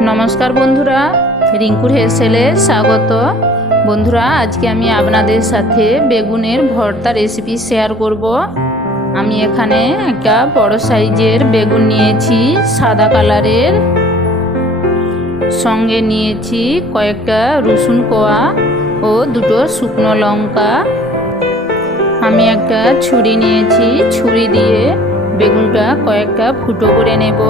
নমস্কার বন্ধুরা, রিঙ্কুর হেসেলে স্বাগত। বন্ধুরা, আজকে আমি আপনাদের সাথে বেগুনের ভর্তা রেসিপি শেয়ার করব। আমি এখানে একটা বড় সাইজের বেগুন নিয়েছি, সাদা কালারের। সঙ্গে নিয়েছি কয়েকটা রসুন কোয়া ও দুটো শুকনো লঙ্কা। আমি একটা ছুরি নিয়েছি, ছুরি দিয়ে বেগুনটা কয়েকটা ফুটো করে নেব।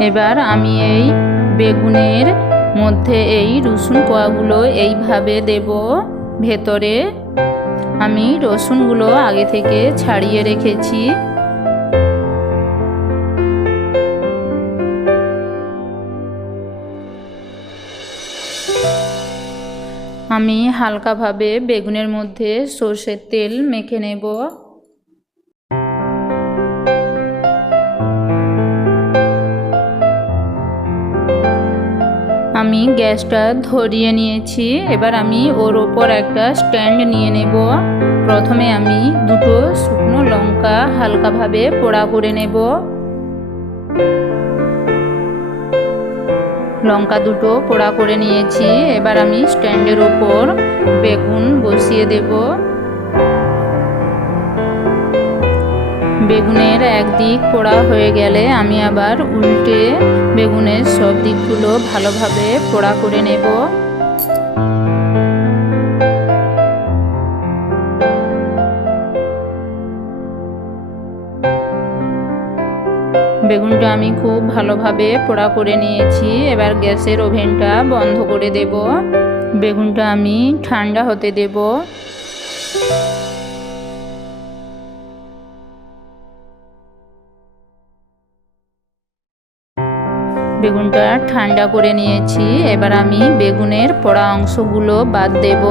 এবার আমি এই বেগুনের মধ্যে এই রসুন কোয়াগুলো এইভাবে দেব। ভেতরে আমি রসুনগুলো আগে থেকে ছাড়িয়ে রেখেছি। আমি হালকাভাবে বেগুনের মধ্যে সর্ষের তেল মেখে নেব। আমি গ্যাসটা ধরিয়ে নিয়েছি। এবার আমি ওর ওপর একটা স্ট্যান্ড নিয়ে নেব। প্রথমে আমি দুটো শুকনো লঙ্কা হালকাভাবে পোড়া করে নেব। লঙ্কা দুটো পোড়া করে নিয়েছি। এবার আমি স্ট্যান্ডের ওপর বেগুন বসিয়ে দেব। বেগুনের একদিক পোড়া হয়ে গেলে আমি আবার উল্টে বেগুনের সব দিকগুলো ভালোভাবে পোড়া করে নেব। বেগুনটা আমি খুব ভালোভাবে পোড়া করে নিয়েছি। এবার গ্যাসের ওভেনটা বন্ধ করে দেব। বেগুনটা আমি ঠান্ডা হতে দেব। বেগুনটা ঠান্ডা করে নিয়েছি। এবার আমি বেগুনের পড়া অংশগুলো বাদ দেব।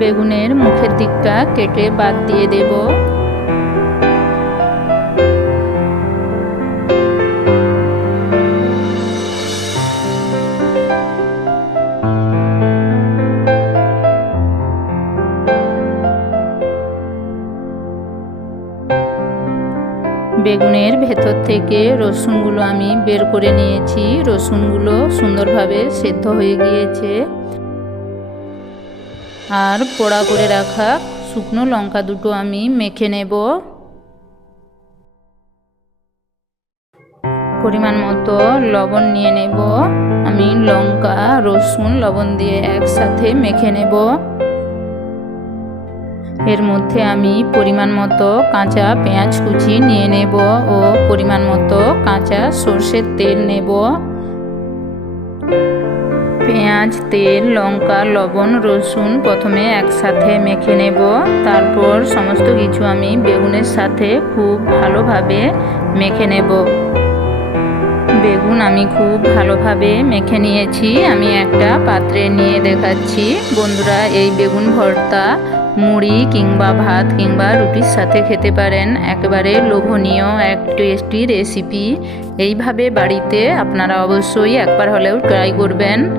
বেগুনের মুখের দিকটা কেটে বাদ দিয়ে দেব। বেগুনের ভেতর থেকে রসুনগুলো আমি বের করে নিয়েছি। রসুনগুলো সুন্দরভাবে সেদ্ধ হয়ে গিয়েছে। আর পোড়া করে রাখা শুকনো লঙ্কা দুটো আমি মেখে নেব। পরিমাণ মতো লবণ নিয়ে নেব। আমি লঙ্কা, রসুন, লবণ দিয়ে একসাথে মেখে নেব। এর মধ্যে আমি পরিমাণ মতো কাঁচা পেঁয়াজ কুচি নিয়ে নেব ও পরিমাণ মতো কাঁচা সর্ষের তেল নেব। পেঁয়াজ, তেল, লঙ্কা, লবণ, রসুন প্রথমে একসাথে মেখে নেব। তারপর সমস্ত কিছু আমি বেগুনের সাথে খুব ভালোভাবে মেখে নেব। বেগুন আমি খুব ভালোভাবে মেখে নিয়েছি। আমি একটা পাত্রে নিয়ে দেখাচ্ছি। বন্ধুরা, এই বেগুন ভর্তা মুড়ি কিংবা ভাত কিংবা রুটির সাথে খেতে পারেন। একেবারে লোভনীয় এক টেস্টি রেসিপি এইভাবে বাড়িতে আপনারা অবশ্যই একবার হলেও ট্রাই করবেন।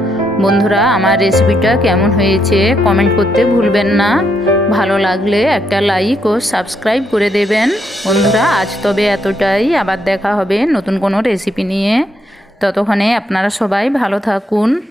বন্ধুরা, আমার রেসিপিটা কেমন হয়েছে কমেন্ট করতে ভুলবেন না। ভালো লাগলে একটা লাইক ও সাবস্ক্রাইব করে দেবেন। বন্ধুরা, আজ তবে এতটাই। আবার দেখা হবে নতুন কোনো রেসিপি নিয়ে। ততক্ষণে আপনারা সবাই ভালো থাকুন।